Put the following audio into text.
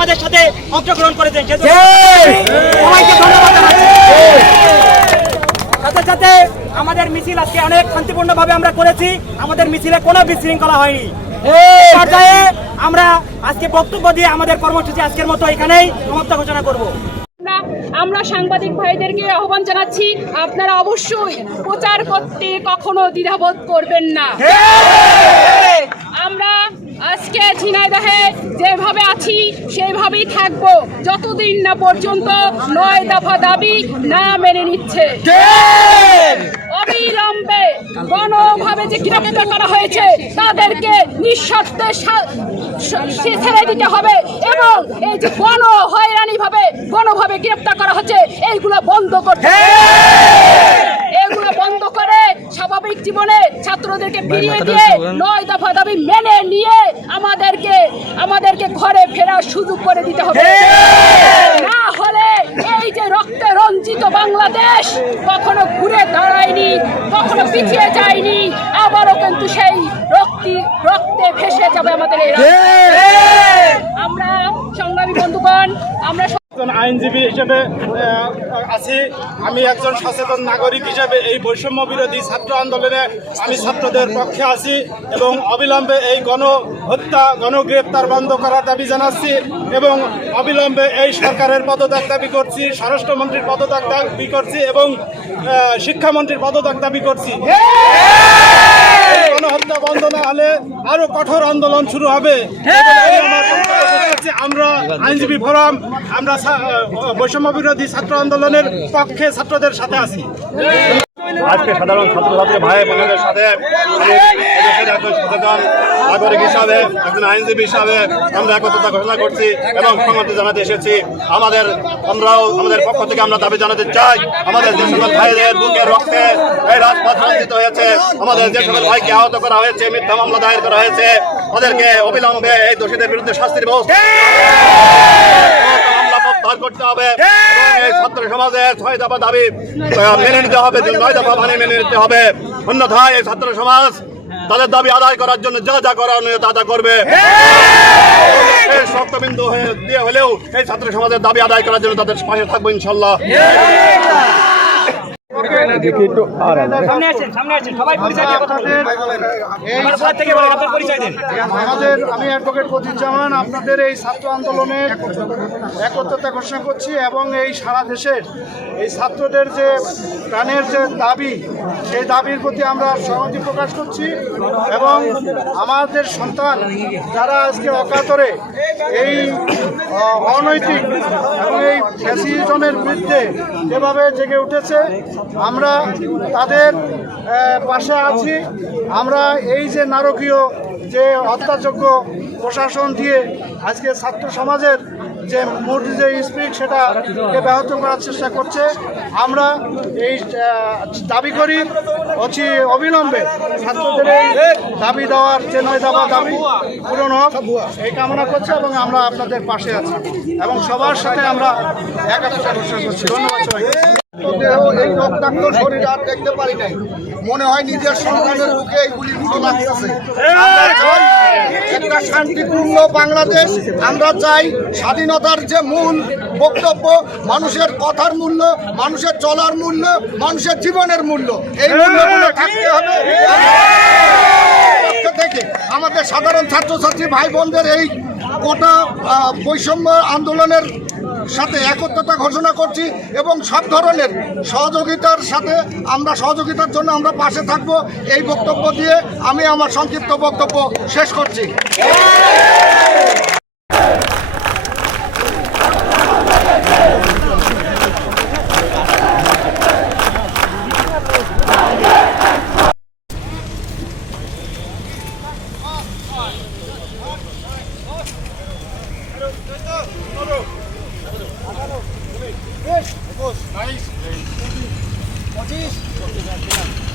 আমাদের সাথে অংশগ্রহণ করেছেন। সেজন্য সবাইকে ধন্যবাদ সাথে সাথে আমাদের মিছিল আজকে অনেক শান্তিপূর্ণভাবে আমরা করেছি। আমাদের মিছিলে কোনো বিশৃঙ্খলা হয়নি। পর্যায়ে আমরা আজকে বক্তব্য দিয়ে আমাদের কর্মসূচি আজকের মতো এখানেই সমাপ্ত ঘোষণা করব। আমরা আমরা সাংবাদিক ভাইদেরকে আহ্বান জানাচ্ছি আপনারা অবশ্যই প্রচার করতে কখনো দ্বিধাবোধ করবেন না। আমরা যেভাবে আছি, সেইভাবেই থাকব। যতদিন না পর্যন্ত নয় দফা দাবি না মেনে নিচ্ছে। অবিলম্বে গণভাবে যে গ্রেপ্তার করা হয়েছে, তাদেরকে সা- ছেড়ে দিতে হবে এবং এই যে গণ হয়রানি ভাবে গণভাবে গ্রেপ্তার করা হচ্ছে, এইগুলো বন্ধ করতে হবে। এগুলো বন্ধ করে স্বাভাবিক জীবনে ছাত্রদেরকে ফিরিয়ে দিয়ে নয় দফা দাবি মেনে নিয়ে আমাদেরকে আমাদেরকে ঘরে ফেরার সুযোগ করে দিতে হবে। না হলে এই যে রক্তে রঞ্জিত বাংলাদেশ কখনো ঘুরে দাঁড়ায়নি কখনো পিছিয়ে যায়নি আবারও কিন্তু সেই রক্তি রক্তে ভেসে যাবে আমাদের এই আমরা সংগ্রামী বন্ধুগণ আমরা আইনজীবী হিসেবে আছি। আমি একজন সচেতন নাগরিক হিসেবে এই বৈষম্য বিরোধী ছাত্র আন্দোলনে আমি ছাত্রদের পক্ষে আছি এবং অবিলম্বে এই গণ হত্যা গণগ্রেপ্তার বন্ধ করার দাবি জানাচ্ছি এবং অবিলম্বে এই সরকারের পদত্যাগ দাবি করছি স্বরাষ্ট্রমন্ত্রীর পদত্যাগ দাবি করছি এবং শিক্ষামন্ত্রীর পদত্যাগ দাবি করছি। গণহত্যা বন্ধ না হলে আরও কঠোর আন্দোলন শুরু হবে। এই আমার আইনজীবী ফোরাম, আমরা বৈষম্য বিরোধী ছাত্র আন্দোলনের পক্ষে ছাত্রদের সাথে আছি। আজকে সাধারণ ছাত্রছাত্রী ভাই বোনদের সাথে নাগরিক হিসাবে, একজন আইনজীবী হিসাবে আমরা একত্রতা ঘোষণা করছি এবং সংহতি জানাতে এসেছি। আমাদের, আমরাও আমাদের পক্ষ থেকে আমরা দাবি জানাতে চাই, আমাদের যে সকল ভাইদের বুকের রক্তে এই রাজপথ রঞ্জিত হয়েছে, আমাদের যে সকল ভাইকে আহত করা হয়েছে, মিথ্যা মামলা দায়ের করা হয়েছে তাদেরকে অবিলম্বে এই দোষীদের বিরুদ্ধে শাস্তির ব্যবস্থা মামলা প্রত্যাহার করতে হবে। ছাত্র সমাজের ছয় দফা দাবি মেনে নিতে হবে নয় দফা মানে মেনে নিতে হবে। অন্যথায় এই ছাত্র সমাজ তাদের দাবি আদায় করার জন্য যা যা করণীয় তা তা করবে। শক্তবিন্দু হয়ে দিয়ে হলেও এই ছাত্র সমাজের দাবি আদায় করার জন্য তাদের পাশে থাকব ইনশাল্লাহ। সামনে আসেন সামনে আসেন। সবাই পরিচয় দিয়ে কথা বলুন। উপর থেকে বলেন আপনার পরিচয় দেন। আমাদের আমি অ্যাডভোকেট প্রতিজ্জামান আপনাদের এই ছাত্র আন্দোলনের একত্রতা ঘোষণা করছি এবং এই সারা দেশের এই ছাত্রদের যে প্রাণের যে দাবি সেই দাবির প্রতি আমরা সহমতি প্রকাশ করছি এবং আমাদের সন্তান যারা আজকে অকাতরে এই অনৈতিক এবং এই ফ্যাসিজমের বিরুদ্ধে যেভাবে জেগে উঠেছে আমরা তাদের পাশে আছি আমরা এই যে নারকীয় যে হত্যাযোগ্য প্রশাসন দিয়ে আজকে ছাত্র সমাজের যে মূল যে স্পিড সেটাকে ব্যাহত করার চেষ্টা করছে, আমরা এই দাবি করি, অতি অবিলম্বে ছাত্রদের এই দাবি দেওয়ার যে নয় দাবা দাবি পূরণ হোক, এই কামনা করছে এবং আমরা আপনাদের পাশে আছি। এবং সবার সাথে আমরা এক ঘোষণা করছি ধন্যবাদ সবাইকে। এই আর দেখতে নাই। মনে হয় নিজের একটা শান্তিপূর্ণ বাংলাদেশ, আমরা চাই স্বাধীনতার যে মূল বক্তব্য, মানুষের কথার মূল্য, মানুষের চলার মূল্য, মানুষের জীবনের মূল্য। এই মূল্যগুলো থাকতে হবে। থেকে আমাদের সাধারণ ছাত্রছাত্রী ভাই বোনদের এই কোটা বৈষম্য আন্দোলনের সাথে একত্রতা ঘোষণা করছি এবং সব ধরনের সহযোগিতার সাথে আমরা সহযোগিতার জন্য আমরা পাশে থাকব। এই বক্তব্য দিয়ে আমি আমার সংক্ষিপ্ত বক্তব্য শেষ করছি। Agora, vem! Vem! É isso! É isso! Pode ir!